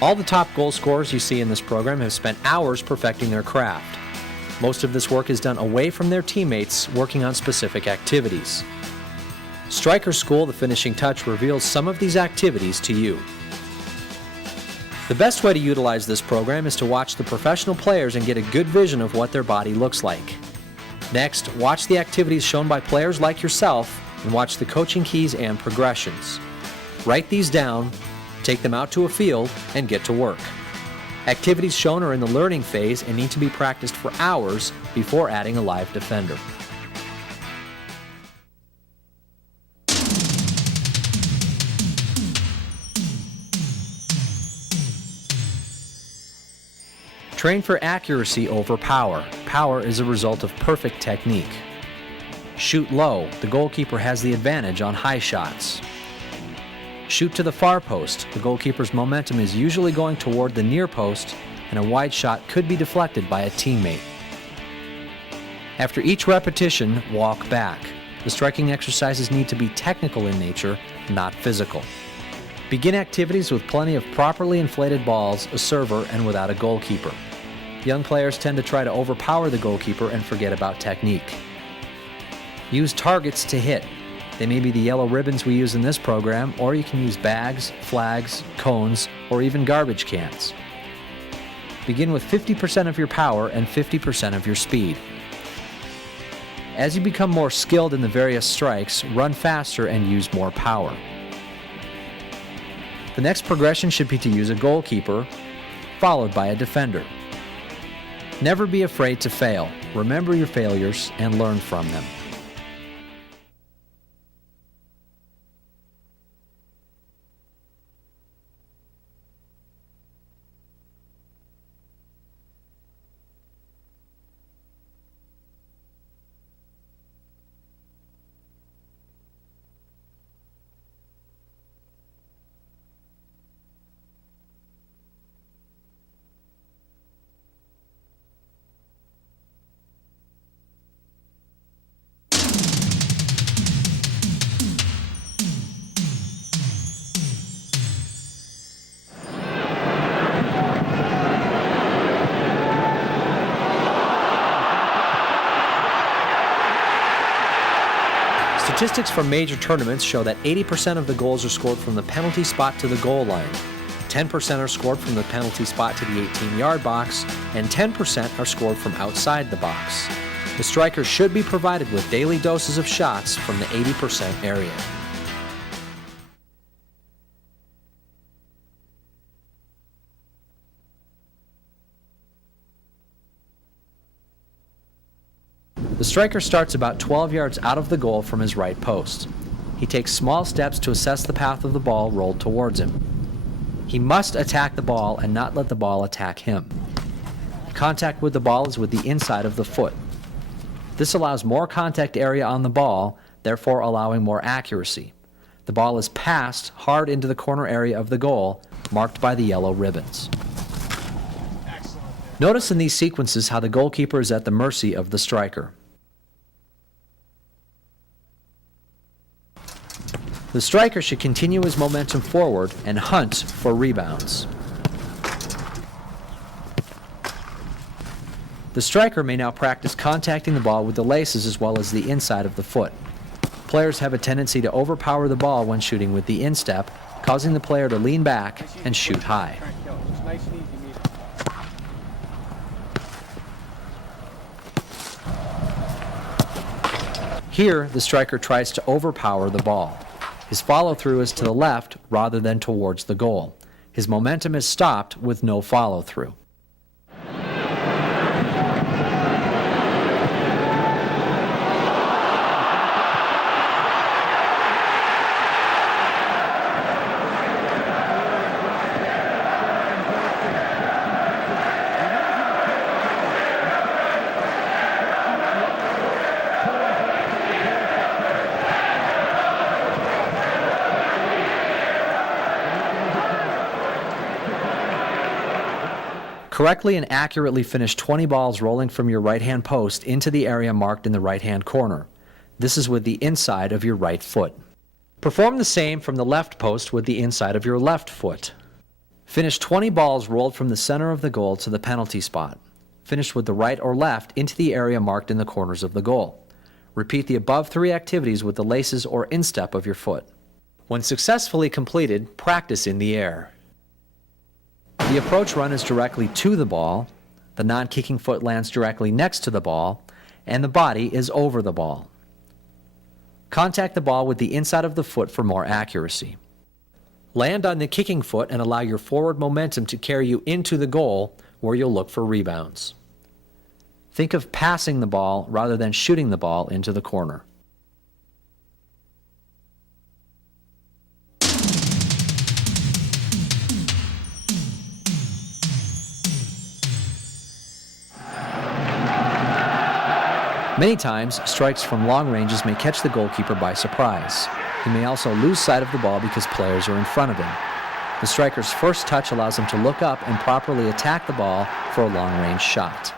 All the top goal scorers you see in this program have spent hours perfecting their craft. Most of this work is done away from their teammates working on specific activities. Striker School, The Finishing Touch, reveals some of these activities to you. The best way to utilize this program is to watch the professional players and get a good vision of what their body looks like. Next, watch the activities shown by players like yourself and watch the coaching keys and progressions. Write these down, take them out to a field, and get to work. Activities shown are in the learning phase and need to be practiced for hours before adding a live defender. Train for accuracy over power. Power is a result of perfect technique. Shoot low. The goalkeeper has the advantage on high shots. Shoot to the far post. The goalkeeper's momentum is usually going toward the near post, and a wide shot could be deflected by a teammate. After each repetition, walk back. The striking exercises need to be technical in nature, not physical. Begin activities with plenty of properly inflated balls, a server, and without a goalkeeper. Young players tend to try to overpower the goalkeeper and forget about technique. Use targets to hit. They may be the yellow ribbons we use in this program, or you can use bags, flags, cones, or even garbage cans. Begin with 50% of your power and 50% of your speed. As you become more skilled in the various strikes, run faster and use more power. The next progression should be to use a goalkeeper, followed by a defender. Never be afraid to fail. Remember your failures and learn from them. Statistics from major tournaments show that 80% of the goals are scored from the penalty spot to the goal line, 10% are scored from the penalty spot to the 18-yard box, and 10% are scored from outside the box. The striker should be provided with daily doses of shots from the 80% area. The striker starts about 12 yards out of the goal from his right post. He takes small steps to assess the path of the ball rolled towards him. He must attack the ball and not let the ball attack him. Contact with the ball is with the inside of the foot. This allows more contact area on the ball, therefore allowing more accuracy. The ball is passed hard into the corner area of the goal, marked by the yellow ribbons. Notice in these sequences how the goalkeeper is at the mercy of the striker. The striker should continue his momentum forward and hunt for rebounds. The striker may now practice contacting the ball with the laces as well as the inside of the foot. Players have a tendency to overpower the ball when shooting with the instep, causing the player to lean back and shoot high. Here, the striker tries to overpower the ball. His follow-through is to the left rather than towards the goal. His momentum is stopped with no follow-through. Correctly and accurately finish 20 balls rolling from your right-hand post into the area marked in the right-hand corner. This is with the inside of your right foot. Perform the same from the left post with the inside of your left foot. Finish 20 balls rolled from the center of the goal to the penalty spot. Finish with the right or left into the area marked in the corners of the goal. Repeat the above 3 activities with the laces or instep of your foot. When successfully completed, practice in the air. The approach run is directly to the ball, the non-kicking foot lands directly next to the ball, and the body is over the ball. Contact the ball with the inside of the foot for more accuracy. Land on the kicking foot and allow your forward momentum to carry you into the goal, where you'll look for rebounds. Think of passing the ball rather than shooting the ball into the corner. Many times, strikes from long ranges may catch the goalkeeper by surprise. He may also lose sight of the ball because players are in front of him. The striker's first touch allows him to look up and properly attack the ball for a long-range shot.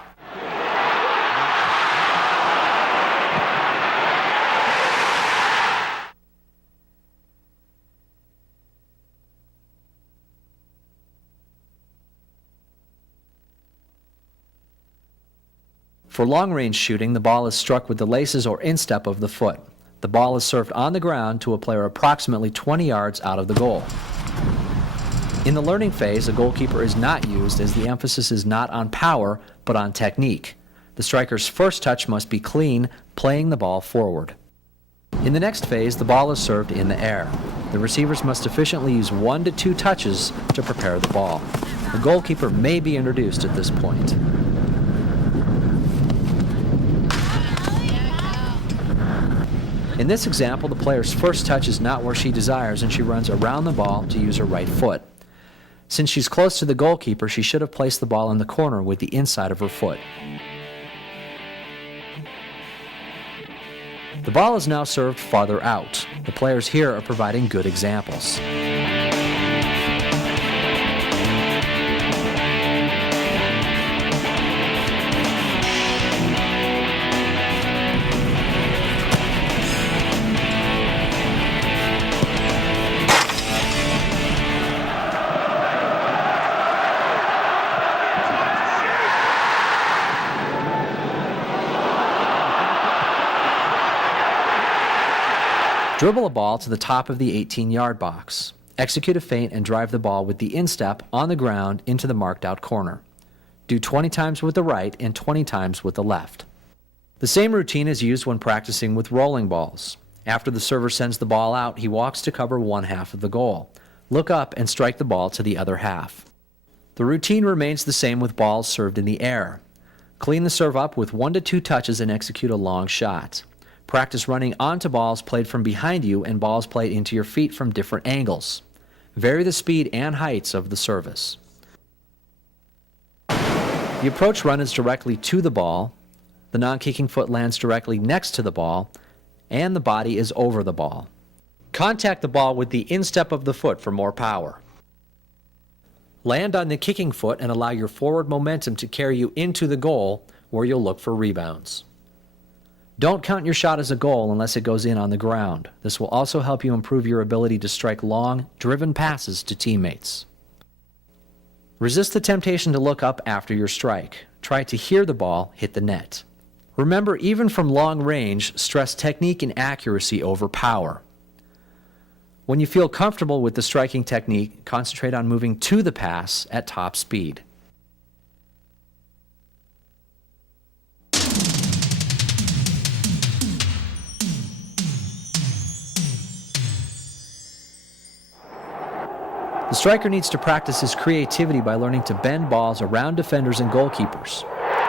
For long-range shooting, the ball is struck with the laces or instep of the foot. The ball is served on the ground to a player approximately 20 yards out of the goal. In the learning phase, a goalkeeper is not used as the emphasis is not on power, but on technique. The striker's first touch must be clean, playing the ball forward. In the next phase, the ball is served in the air. The receivers must efficiently use 1 to 2 touches to prepare the ball. The goalkeeper may be introduced at this point. In this example, the player's first touch is not where she desires, and she runs around the ball to use her right foot. Since she's close to the goalkeeper, she should have placed the ball in the corner with the inside of her foot. The ball is now served farther out. The players here are providing good examples. Dribble a ball to the top of the 18-yard box. Execute a feint and drive the ball with the instep on the ground into the marked-out corner. Do 20 times with the right and 20 times with the left. The same routine is used when practicing with rolling balls. After the server sends the ball out, he walks to cover one half of the goal. Look up and strike the ball to the other half. The routine remains the same with balls served in the air. Clean the serve up with 1 to 2 touches and execute a long shot. Practice running onto balls played from behind you and balls played into your feet from different angles. Vary the speed and heights of the service. The approach run is directly to the ball, the non-kicking foot lands directly next to the ball, and the body is over the ball. Contact the ball with the instep of the foot for more power. Land on the kicking foot and allow your forward momentum to carry you into the goal, where you'll look for rebounds. Don't count your shot as a goal unless it goes in on the ground. This will also help you improve your ability to strike long, driven passes to teammates. Resist the temptation to look up after your strike. Try to hear the ball hit the net. Remember, even from long range, stress technique and accuracy over power. When you feel comfortable with the striking technique, concentrate on moving to the pass at top speed. The striker needs to practice his creativity by learning to bend balls around defenders and goalkeepers.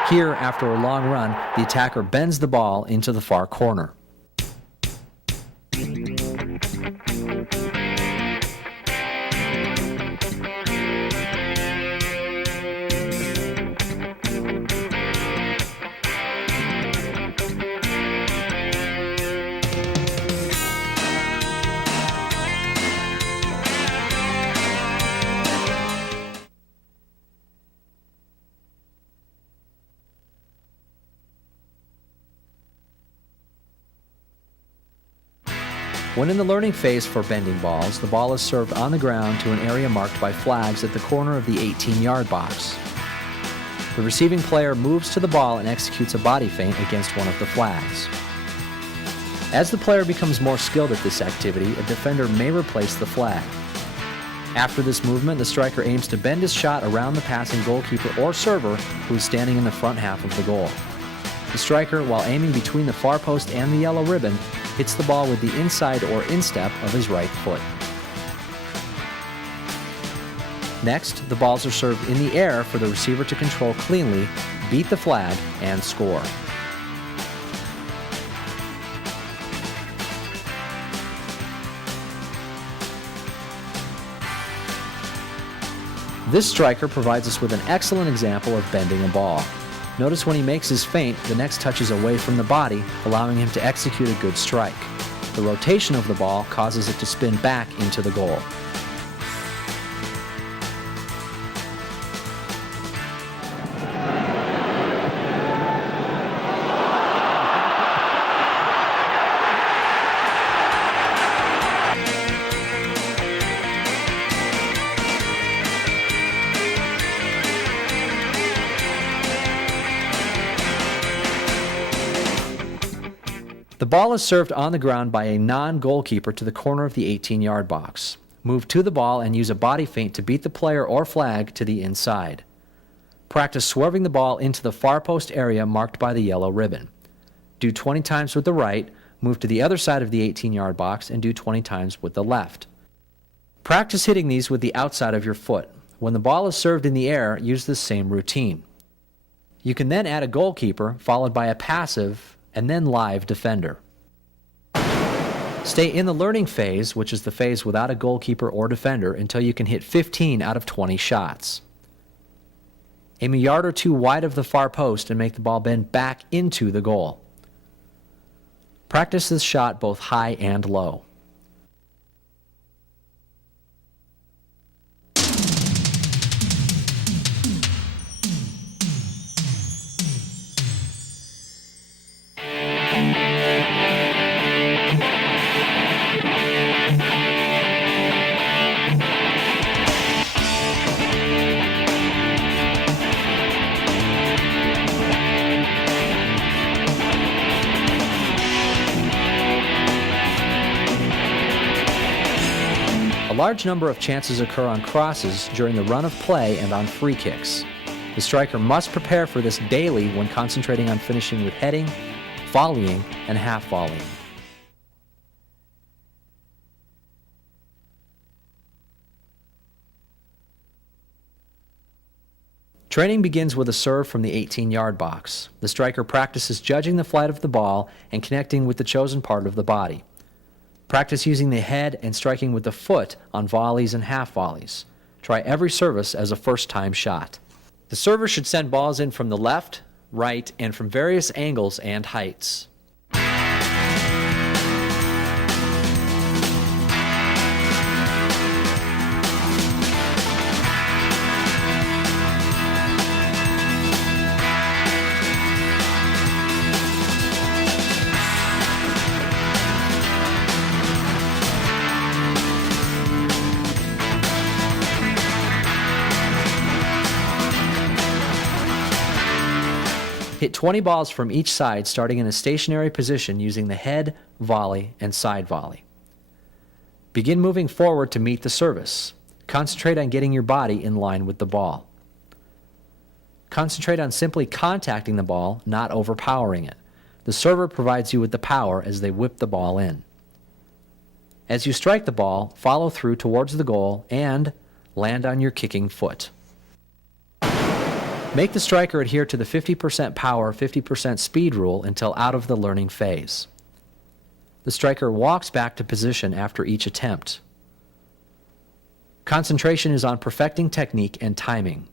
Here, after a long run, the attacker bends the ball into the far corner. When in the learning phase for bending balls, the ball is served on the ground to an area marked by flags at the corner of the 18-yard box. The receiving player moves to the ball and executes a body feint against one of the flags. As the player becomes more skilled at this activity, a defender may replace the flag. After this movement, the striker aims to bend his shot around the passing goalkeeper or server who is standing in the front half of the goal. The striker, while aiming between the far post and the yellow ribbon, hits the ball with the inside or instep of his right foot. Next, the balls are served in the air for the receiver to control cleanly, beat the flag, and score. This striker provides us with an excellent example of bending a ball. Notice when he makes his feint, the next touch is away from the body, allowing him to execute a good strike. The rotation of the ball causes it to spin back into the goal. The ball is served on the ground by a non-goalkeeper to the corner of the 18-yard box. Move to the ball and use a body feint to beat the player or flag to the inside. Practice swerving the ball into the far post area marked by the yellow ribbon. Do 20 times with the right, move to the other side of the 18-yard box, and do 20 times with the left. Practice hitting these with the outside of your foot. When the ball is served in the air, use the same routine. You can then add a goalkeeper, followed by a passive, and then live defender. Stay in the learning phase, which is the phase without a goalkeeper or defender, until you can hit 15 out of 20 shots. Aim a yard or two wide of the far post and make the ball bend back into the goal. Practice this shot both high and low. A large number of chances occur on crosses during the run of play and on free kicks. The striker must prepare for this daily when concentrating on finishing with heading, volleying, and half volleying. Training begins with a serve from the 18-yard box. The striker practices judging the flight of the ball and connecting with the chosen part of the body. Practice using the head and striking with the foot on volleys and half volleys. Try every service as a first-time shot. The server should send balls in from the left, right, and from various angles and heights. Hit 20 balls from each side, starting in a stationary position using the head, volley, and side volley. Begin moving forward to meet the service. Concentrate on getting your body in line with the ball. Concentrate on simply contacting the ball, not overpowering it. The server provides you with the power as they whip the ball in. As you strike the ball, follow through towards the goal and land on your kicking foot. Make the striker adhere to the 50% power, 50% speed rule until out of the learning phase. The striker walks back to position after each attempt. Concentration is on perfecting technique and timing.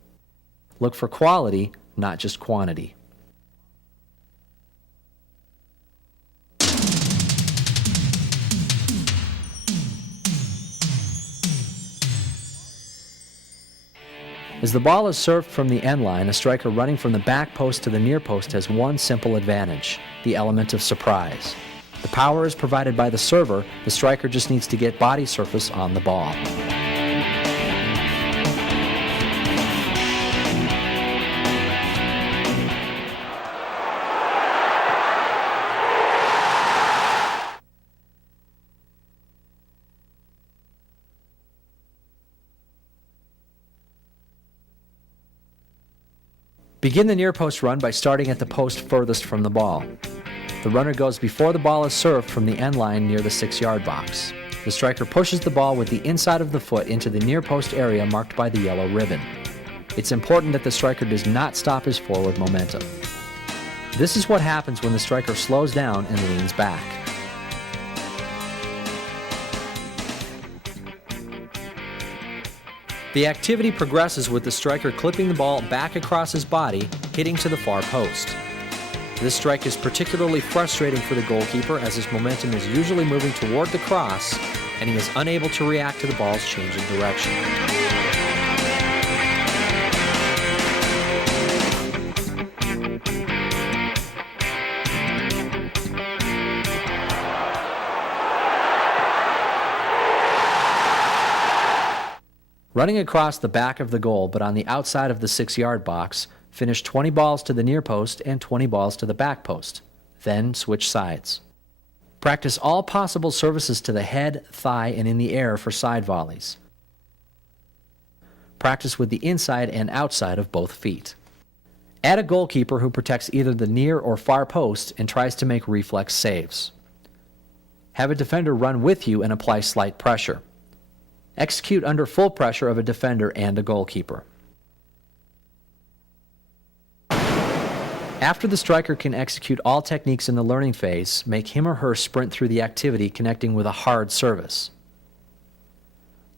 Look for quality, not just quantity. As the ball is served from the end line, a striker running from the back post to the near post has one simple advantage: the element of surprise. The power is provided by the server. The striker just needs to get body surface on the ball. Begin the near post run by starting at the post furthest from the ball. The runner goes before the ball is served from the end line near the 6-yard box. The striker pushes the ball with the inside of the foot into the near post area marked by the yellow ribbon. It's important that the striker does not stop his forward momentum. This is what happens when the striker slows down and leans back. The activity progresses with the striker clipping the ball back across his body, hitting to the far post. This strike is particularly frustrating for the goalkeeper as his momentum is usually moving toward the cross and he is unable to react to the ball's changing direction. Running across the back of the goal, but on the outside of the 6-yard box, finish 20 balls to the near post and 20 balls to the back post. Then switch sides. Practice all possible services to the head, thigh, and in the air for side volleys. Practice with the inside and outside of both feet. Add a goalkeeper who protects either the near or far post and tries to make reflex saves. Have a defender run with you and apply slight pressure. Execute under full pressure of a defender and a goalkeeper. After the striker can execute all techniques in the learning phase, make him or her sprint through the activity connecting with a hard service.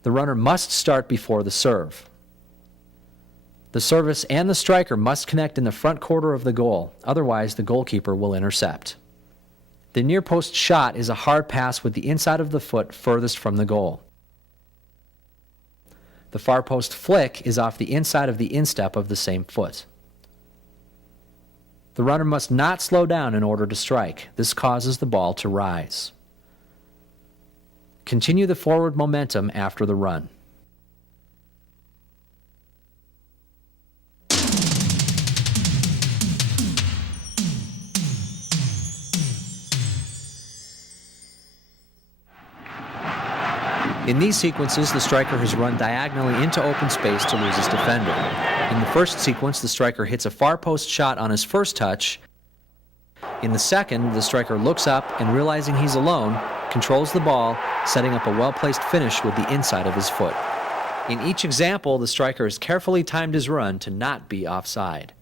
The runner must start before the serve. The service and the striker must connect in the front quarter of the goal, otherwise the goalkeeper will intercept. The near post shot is a hard pass with the inside of the foot furthest from the goal. The far post flick is off the inside of the instep of the same foot. The runner must not slow down in order to strike. This causes the ball to rise. Continue the forward momentum after the run. In these sequences, the striker has run diagonally into open space to lose his defender. In the first sequence, the striker hits a far post shot on his first touch. In the second, the striker looks up and, realizing he's alone, controls the ball, setting up a well-placed finish with the inside of his foot. In each example, the striker has carefully timed his run to not be offside.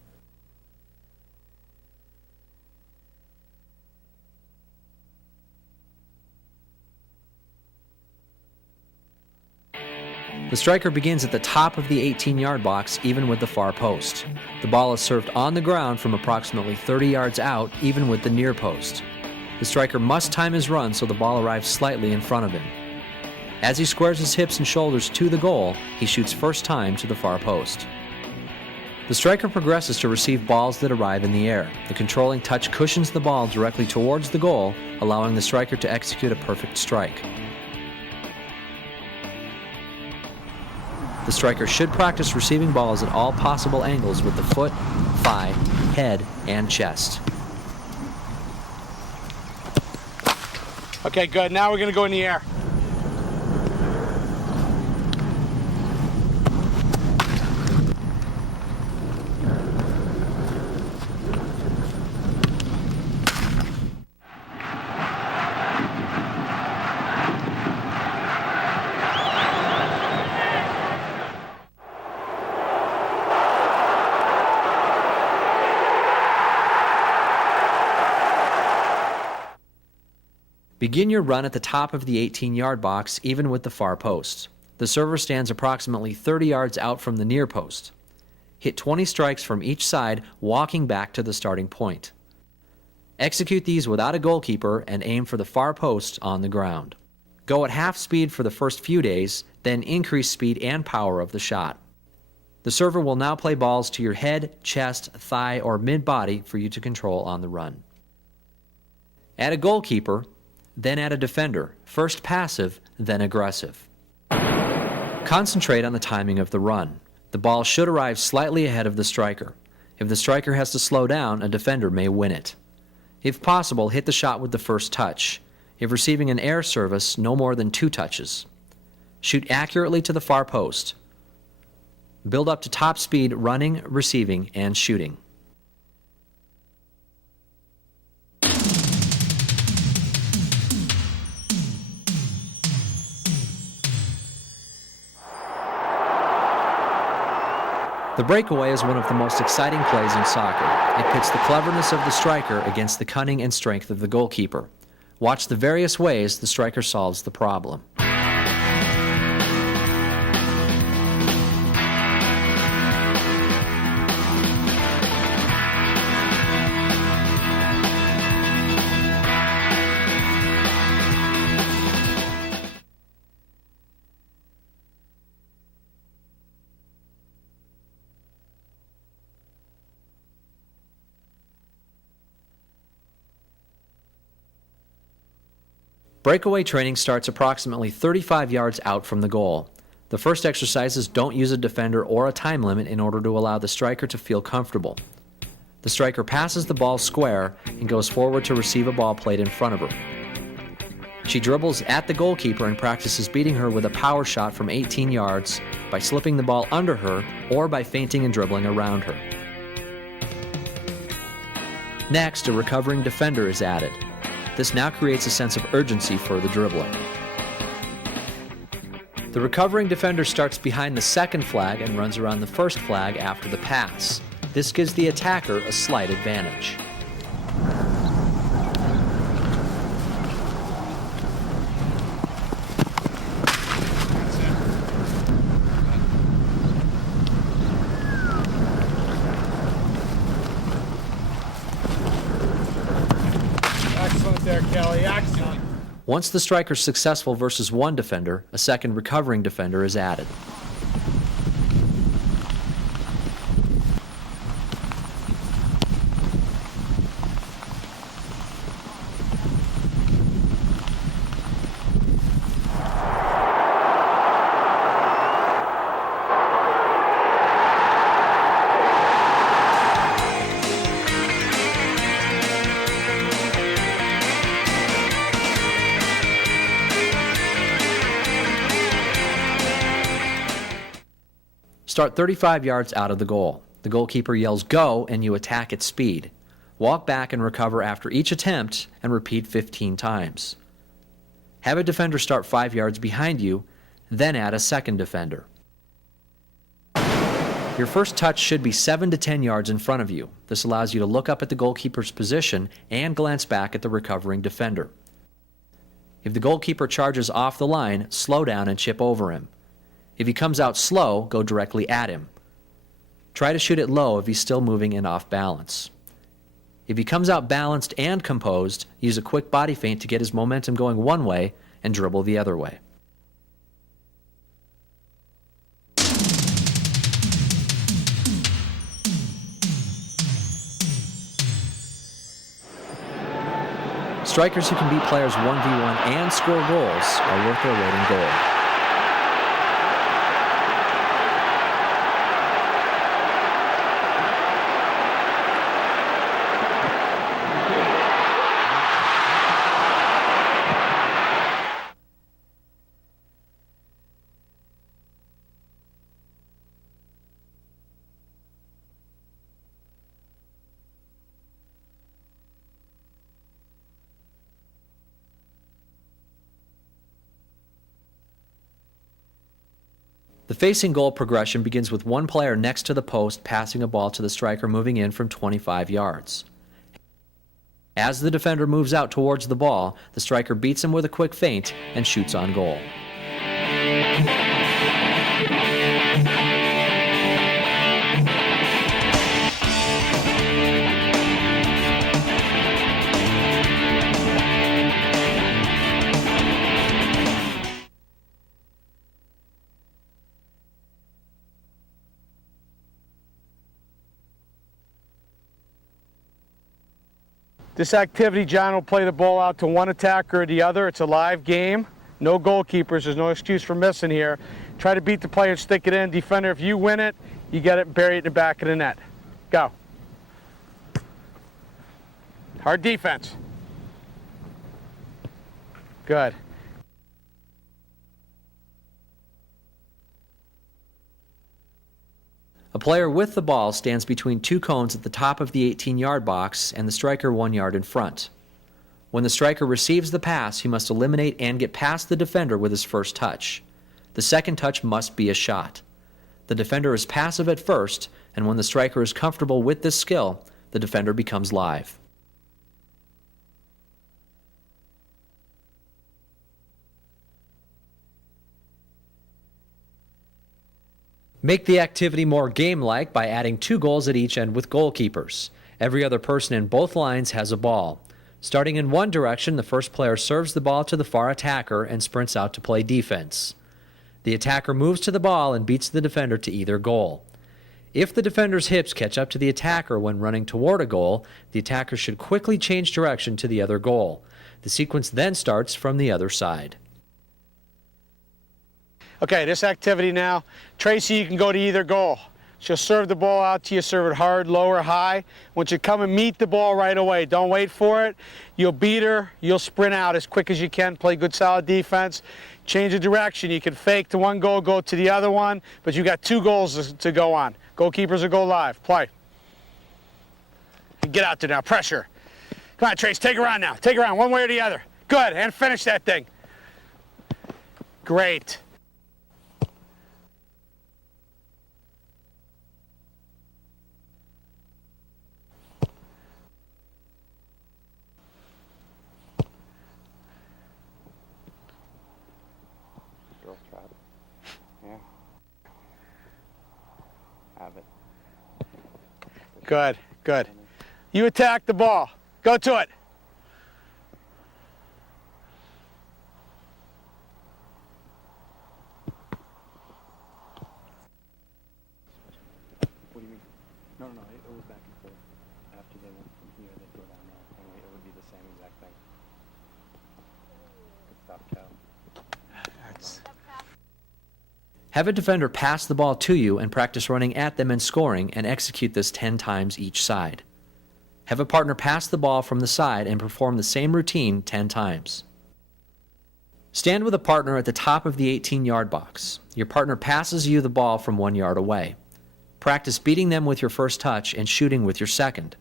The striker begins at the top of the 18-yard box, even with the far post. The ball is served on the ground from approximately 30 yards out, even with the near post. The striker must time his run so the ball arrives slightly in front of him. As he squares his hips and shoulders to the goal, he shoots first time to the far post. The striker progresses to receive balls that arrive in the air. The controlling touch cushions the ball directly towards the goal, allowing the striker to execute a perfect strike. The striker should practice receiving balls at all possible angles with the foot, thigh, head, and chest. Okay, good. Now we're going to go in the air. Begin your run at the top of the 18-yard box, even with the far post. The server stands approximately 30 yards out from the near post. Hit 20 strikes from each side, walking back to the starting point. Execute these without a goalkeeper and aim for the far post on the ground. Go at half speed for the first few days, then increase speed and power of the shot. The server will now play balls to your head, chest, thigh, or mid-body for you to control on the run. Add a goalkeeper then add a defender, first passive, then aggressive. Concentrate on the timing of the run. The ball should arrive slightly ahead of the striker. If the striker has to slow down, a defender may win it. If possible, hit the shot with the first touch. If receiving an air service, no more than 2 touches. Shoot accurately to the far post. Build up to top speed running, receiving, and shooting. The breakaway is one of the most exciting plays in soccer. It pits the cleverness of the striker against the cunning and strength of the goalkeeper. Watch the various ways the striker solves the problem. Breakaway training starts approximately 35 yards out from the goal. The first exercises don't use a defender or a time limit in order to allow the striker to feel comfortable. The striker passes the ball square and goes forward to receive a ball played in front of her. She dribbles at the goalkeeper and practices beating her with a power shot from 18 yards by slipping the ball under her or by feinting and dribbling around her. Next, a recovering defender is added. This now creates a sense of urgency for the dribbler. The recovering defender starts behind the second flag and runs around the first flag after the pass. This gives the attacker a slight advantage. Excellent there, Kelly. Excellent. Once the striker is successful versus one defender, a second recovering defender is added. Start 35 yards out of the goal. The goalkeeper yells "go" and you attack at speed. Walk back and recover after each attempt and repeat 15 times. Have a defender start 5 yards behind you, then add a second defender. Your first touch should be 7 to 10 yards in front of you. This allows you to look up at the goalkeeper's position and glance back at the recovering defender. If the goalkeeper charges off the line, slow down and chip over him. If he comes out slow, go directly at him. Try to shoot it low if he's still moving and off balance. If he comes out balanced and composed, use a quick body feint to get his momentum going one way and dribble the other way. Strikers who can beat players 1v1 and score goals are worth their weight in gold. The facing goal progression begins with one player next to the post passing a ball to the striker moving in from 25 yards. As the defender moves out towards the ball, the striker beats him with a quick feint and shoots on goal. This activity, John will play the ball out to one attacker or the other. It's a live game. No goalkeepers. There's no excuse for missing here. Try to beat the player and stick it in. Defender, if you win it, you get it and bury it in the back of the net. Go. Hard defense. Good. A player with the ball stands between two cones at the top of the 18-yard box and the striker 1 yard in front. When the striker receives the pass, he must eliminate and get past the defender with his first touch. The second touch must be a shot. The defender is passive at first, and when the striker is comfortable with this skill, the defender becomes live. Make the activity more game-like by adding 2 goals at each end with goalkeepers. Every other person in both lines has a ball. Starting in one direction, the first player serves the ball to the far attacker and sprints out to play defense. The attacker moves to the ball and beats the defender to either goal. If the defender's hips catch up to the attacker when running toward a goal, the attacker should quickly change direction to the other goal. The sequence then starts from the other side. Okay, this activity now, Tracy, you can go to either goal. She'll serve the ball out to you, serve it hard, low, or high. Once you come and meet the ball right away, don't wait for it. You'll beat her, you'll sprint out as quick as you can, play good solid defense. Change the direction. You can fake to one goal, go to the other one, but you got 2 goals to go on. Goalkeepers will go live. Play. Get out there now, pressure. Come on, Trace, take her on now. Take her on, one way or the other. Good, and finish that thing. Great. Good, good. You attack the ball. Go to it. What do you mean? No, it was back and forth. After they went from here, they go down there. And it would be the same exact thing. Stop cow. Have a defender pass the ball to you and practice running at them and scoring, and execute this 10 times each side. Have a partner pass the ball from the side and perform the same routine 10 times. Stand with a partner at the top of the 18-yard box. Your partner passes you the ball from 1 yard away. Practice beating them with your first touch and shooting with your second.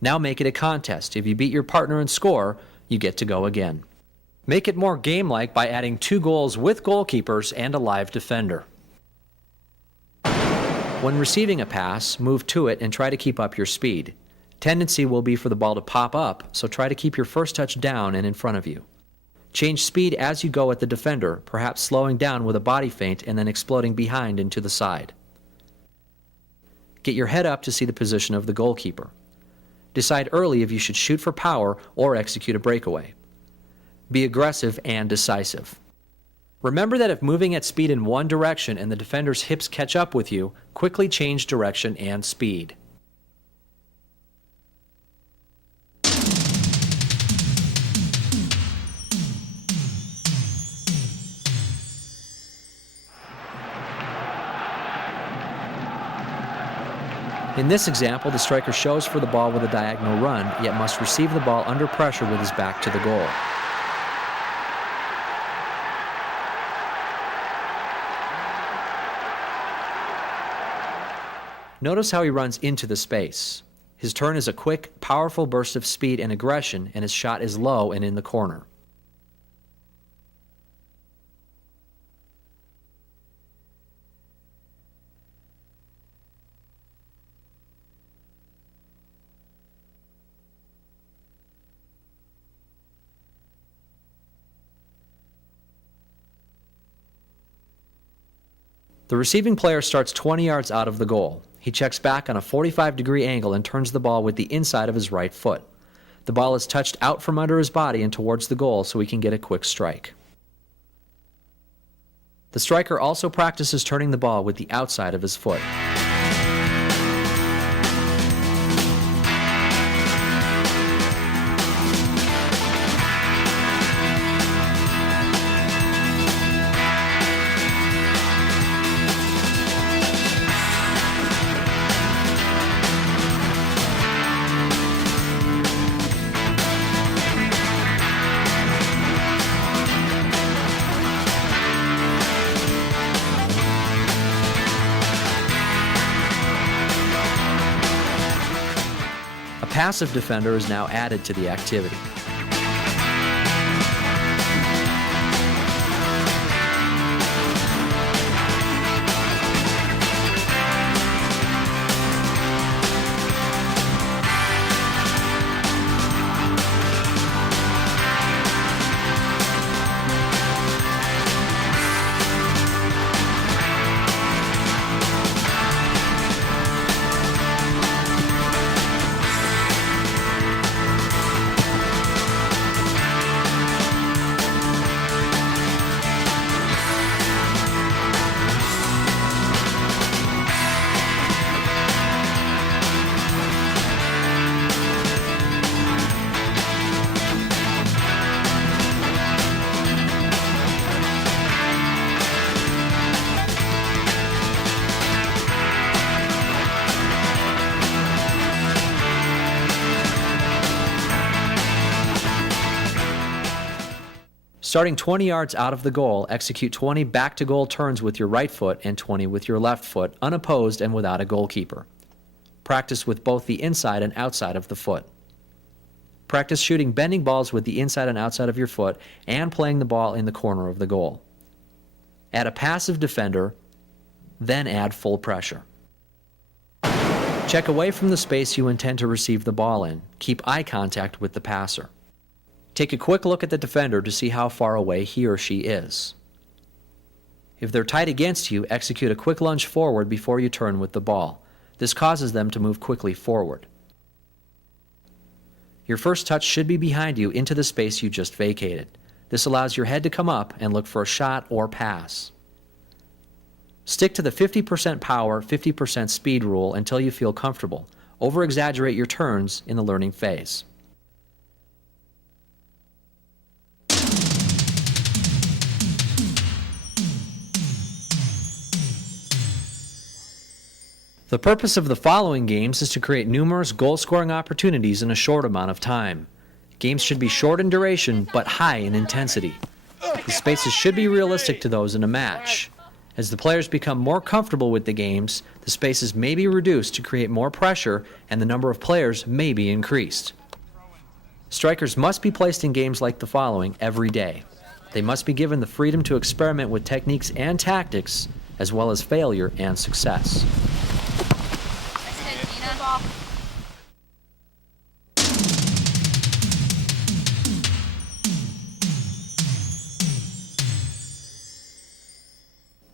Now make it a contest. If you beat your partner and score, you get to go again. Make it more game-like by adding 2 goals with goalkeepers and a live defender. When receiving a pass, move to it and try to keep up your speed. Tendency will be for the ball to pop up, so try to keep your first touch down and in front of you. Change speed as you go at the defender, perhaps slowing down with a body feint and then exploding behind and to the side. Get your head up to see the position of the goalkeeper. Decide early if you should shoot for power or execute a breakaway. Be aggressive and decisive. Remember that if moving at speed in one direction and the defender's hips catch up with you, quickly change direction and speed. In this example, the striker shows for the ball with a diagonal run, yet must receive the ball under pressure with his back to the goal. Notice how he runs into the space. His turn is a quick, powerful burst of speed and aggression, and his shot is low and in the corner. The receiving player starts 20 yards out of the goal. He checks back on a 45-degree angle and turns the ball with the inside of his right foot. The ball is touched out from under his body and towards the goal so he can get a quick strike. The striker also practices turning the ball with the outside of his foot. passive defender is now added to the activity. Starting 20 yards out of the goal, execute 20 back-to-goal turns with your right foot and 20 with your left foot, unopposed and without a goalkeeper. Practice with both the inside and outside of the foot. Practice shooting bending balls with the inside and outside of your foot and playing the ball in the corner of the goal. Add a passive defender, then add full pressure. Check away from the space you intend to receive the ball in. Keep eye contact with the passer. Take a quick look at the defender to see how far away he or she is. If they're tight against you, execute a quick lunge forward before you turn with the ball. This causes them to move quickly forward. Your first touch should be behind you into the space you just vacated. This allows your head to come up and look for a shot or pass. Stick to the 50% power, 50% speed rule until you feel comfortable. Over-exaggerate your turns in the learning phase. The purpose of the following games is to create numerous goal-scoring opportunities in a short amount of time. Games should be short in duration, but high in intensity. The spaces should be realistic to those in a match. As the players become more comfortable with the games, the spaces may be reduced to create more pressure, and the number of players may be increased. Strikers must be placed in games like the following every day. They must be given the freedom to experiment with techniques and tactics, as well as failure and success.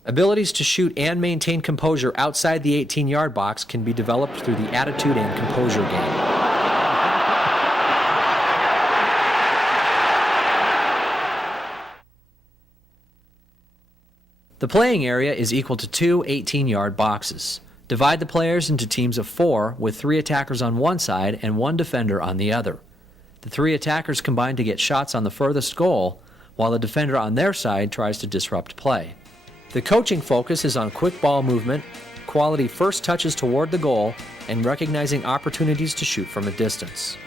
Abilities to shoot and maintain composure outside the 18-yard box can be developed through the attitude and composure game. The playing area is equal to two 18-yard boxes. Divide the players into teams of 4 with 3 attackers on one side and 1 defender on the other. The 3 attackers combine to get shots on the furthest goal, while the defender on their side tries to disrupt play. The coaching focus is on quick ball movement, quality first touches toward the goal, and recognizing opportunities to shoot from a distance.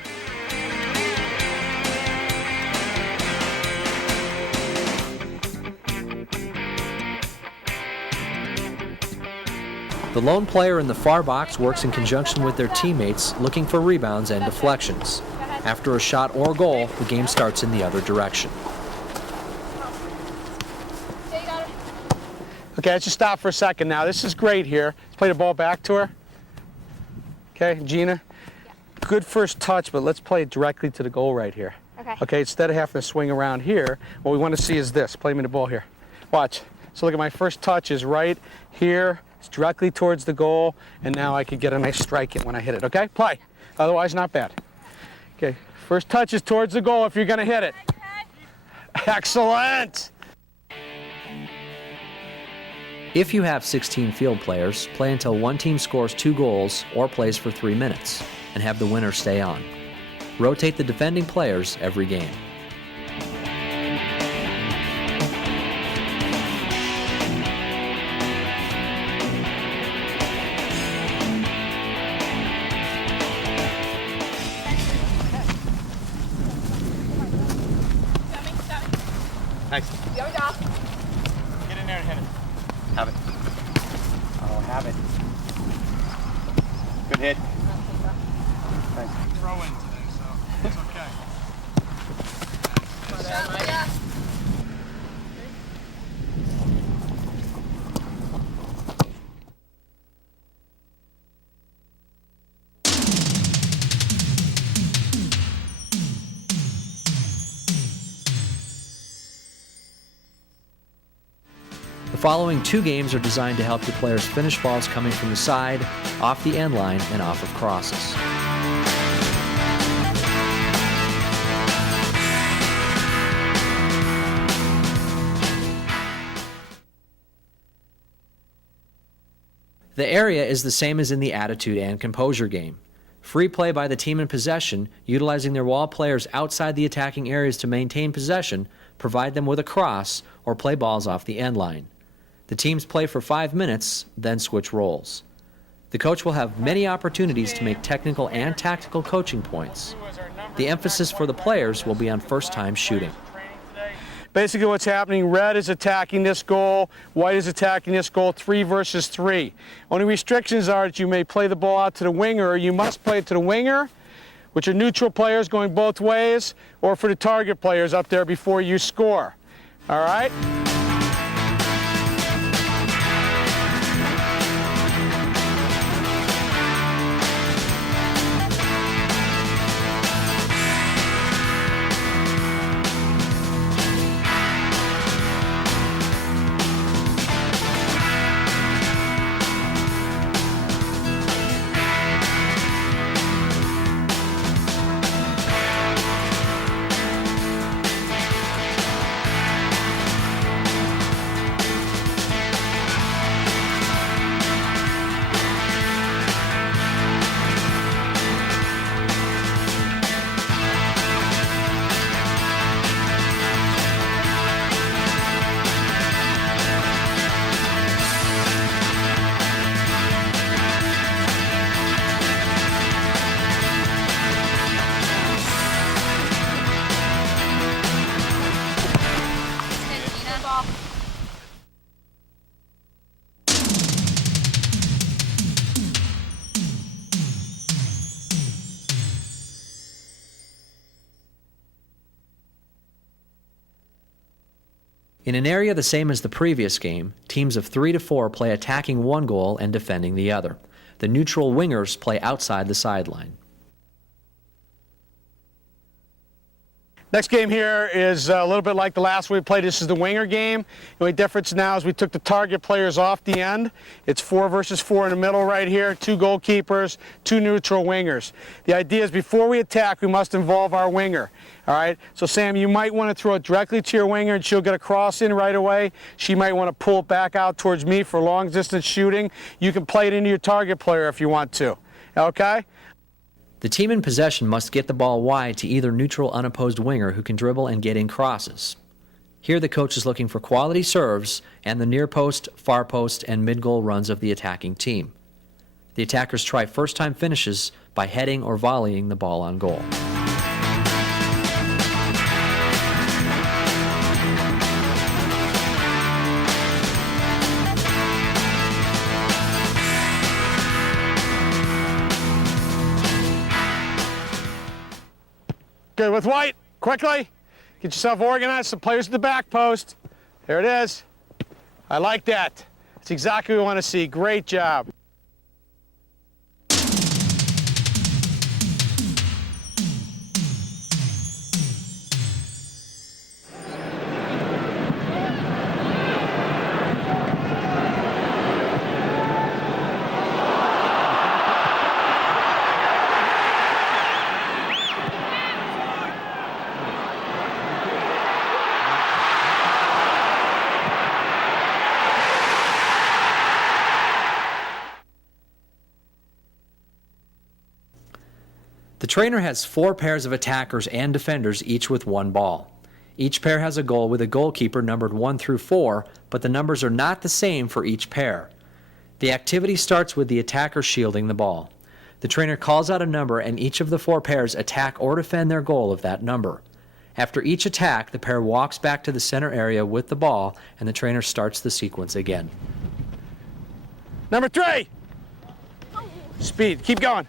The lone player in the far box works in conjunction with their teammates, looking for rebounds and deflections. After a shot or goal, the game starts in the other direction. Okay, let's just stop for a second now. This is great here. Let's play the ball back to her. Okay, Gina. Good first touch, but let's play it directly to the goal right here. Okay. Okay, instead of having to swing around here, what we want to see is this. Play me the ball here. Watch. So look at my first touch is right here. It's directly towards the goal, and now I can get a nice strike in when I hit it. Okay, play. Otherwise, not bad. Okay, first touch is towards the goal if you're going to hit it. Excellent. If you have 16 field players, play until one team scores 2 goals or plays for 3 minutes, and have the winner stay on. Rotate the defending players every game. Nice. Get in there and hit it. Have it. Oh, have it. Good hit. throw in today, so it's okay. The following 2 games are designed to help your players finish balls coming from the side, off the end line, and off of crosses. The area is the same as in the attitude and composure game. Free play by the team in possession, utilizing their wall players outside the attacking areas to maintain possession, provide them with a cross, or play balls off the end line. The teams play for 5 minutes, then switch roles. The coach will have many opportunities to make technical and tactical coaching points. The emphasis for the players will be on first-time shooting. Basically what's happening, red is attacking this goal, white is attacking this goal, 3 versus 3. Only restrictions are that you may play the ball out to the winger, or you must play it to the winger, which are neutral players going both ways, or for the target players up there before you score. All right? In an area the same as the previous game, teams of 3 to 4 play attacking one goal and defending the other. The neutral wingers play outside the sideline. Next game here is a little bit like the last we played. This is the winger game. The only difference now is we took the target players off the end. It's 4 versus 4 in the middle right here, 2 goalkeepers, 2 neutral wingers. The idea is before we attack, we must involve our winger. All right, so Sam, you might want to throw it directly to your winger and she'll get a cross in right away. She might want to pull it back out towards me for long distance shooting. You can play it into your target player if you want to. Okay? The team in possession must get the ball wide to either neutral unopposed winger who can dribble and get in crosses. Here the coach is looking for quality serves and the near post, far post, and mid-goal runs of the attacking team. The attackers try first-time finishes by heading or volleying the ball on goal. Good, with white, quickly. Get yourself organized, some players at the back post. There it is. I like that. That's exactly what we want to see. Great job. The trainer has 4 pairs of attackers and defenders, each with 1 ball. Each pair has a goal with a goalkeeper numbered 1 through 4, but the numbers are not the same for each pair. The activity starts with the attacker shielding the ball. The trainer calls out a number and each of the 4 pairs attack or defend their goal of that number. After each attack, the pair walks back to the center area with the ball and the trainer starts the sequence again. Number 3. Speed, keep going.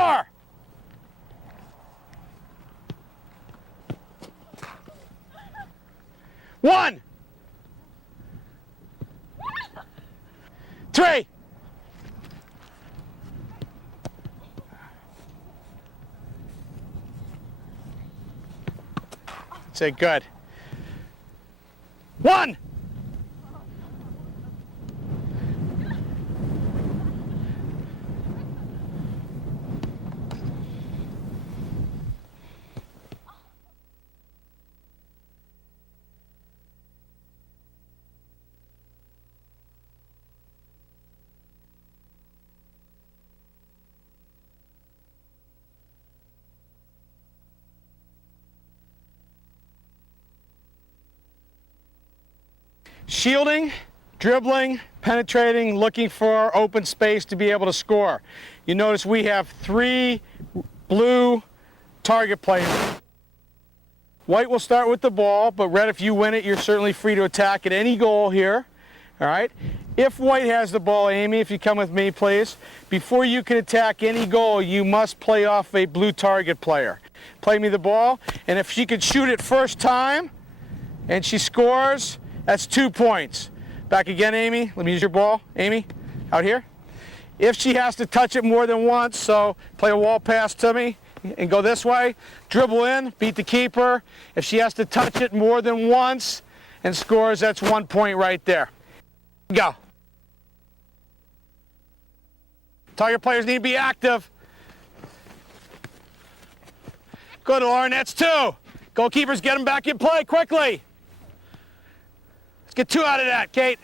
Score! One. 3. Say good. 1. Shielding, dribbling, penetrating, looking for open space to be able to score. You notice we have 3 blue target players. White will start with the ball, but red, if you win it, you're certainly free to attack at any goal here. All right? If white has the ball, Amy, if you come with me, please, before you can attack any goal, you must play off a blue target player. Play me the ball, and if she can shoot it first time and she scores, that's 2 points. Back again, Amy. Let me use your ball. Amy, out here. If she has to touch it more than once, so play a wall pass to me and go this way. Dribble in, beat the keeper. If she has to touch it more than once and scores, that's 1 point right there. Go. Target players need to be active. Good, Lauren. That's 2. Goalkeepers, get them back in play quickly. Let's get 2 out of that, Kate.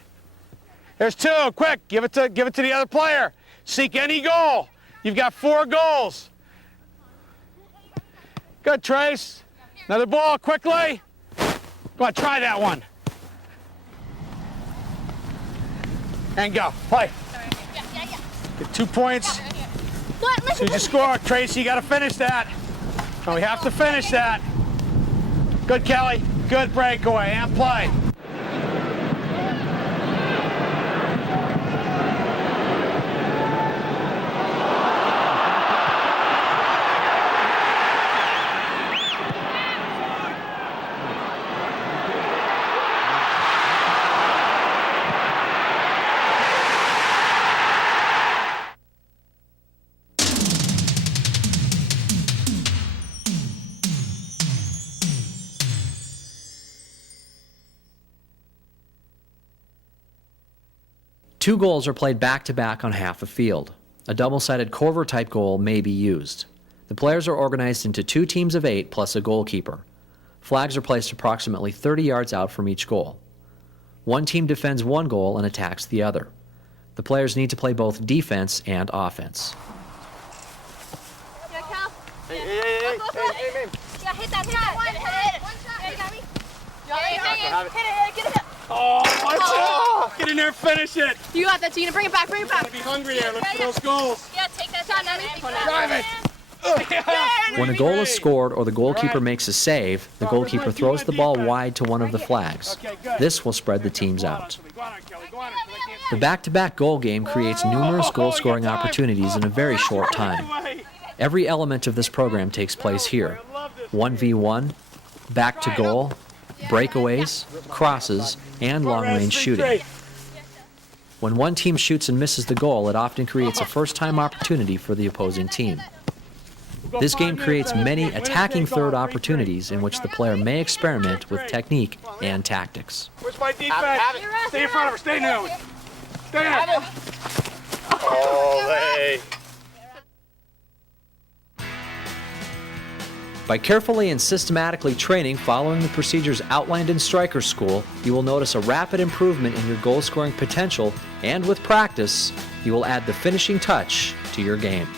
There's 2. Quick, give it to the other player. Seek any goal. You've got 4 goals. Good, Trace. Another ball, quickly. Go on, try that one. And go. Play. Get 2 points. As soon as you score, Tracy, you got to finish that. Oh, we have to finish that. Good, Kelly. Good breakaway and play. Two goals are played back-to-back on half a field. A double-sided Corver-type goal may be used. The players are organized into 2 teams of 8 plus a goalkeeper. Flags are placed approximately 30 yards out from each goal. One team defends one goal and attacks the other. The players need to play both defense and offense. Yeah, Cal. Hey. Yeah, hit that one. Hit it. One shot. Yeah, you got me. Get it. Oh, get in there and finish it. You got that, Tina. Bring it back. Gotta be hungry there. Look for those goals. Yeah, take that shot, Nami. Drive it. When a goal is scored or the goalkeeper makes a save, the goalkeeper throws the ball wide to one of the flags. This will spread the teams out. The back-to-back goal game creates numerous goal-scoring opportunities in a very short time. Every element of this program takes place here. 1v1, back to goal, breakaways, crosses, and long-range shooting. When one team shoots and misses the goal, it often creates a first-time opportunity for the opposing team. This game creates many attacking third opportunities in which the player may experiment with technique and tactics. Where's my defense? Stay in front of her. Stay nude. Stay in. Ole. By carefully and systematically training following the procedures outlined in Striker School, you will notice a rapid improvement in your goal-scoring potential, and with practice, you will add the finishing touch to your game.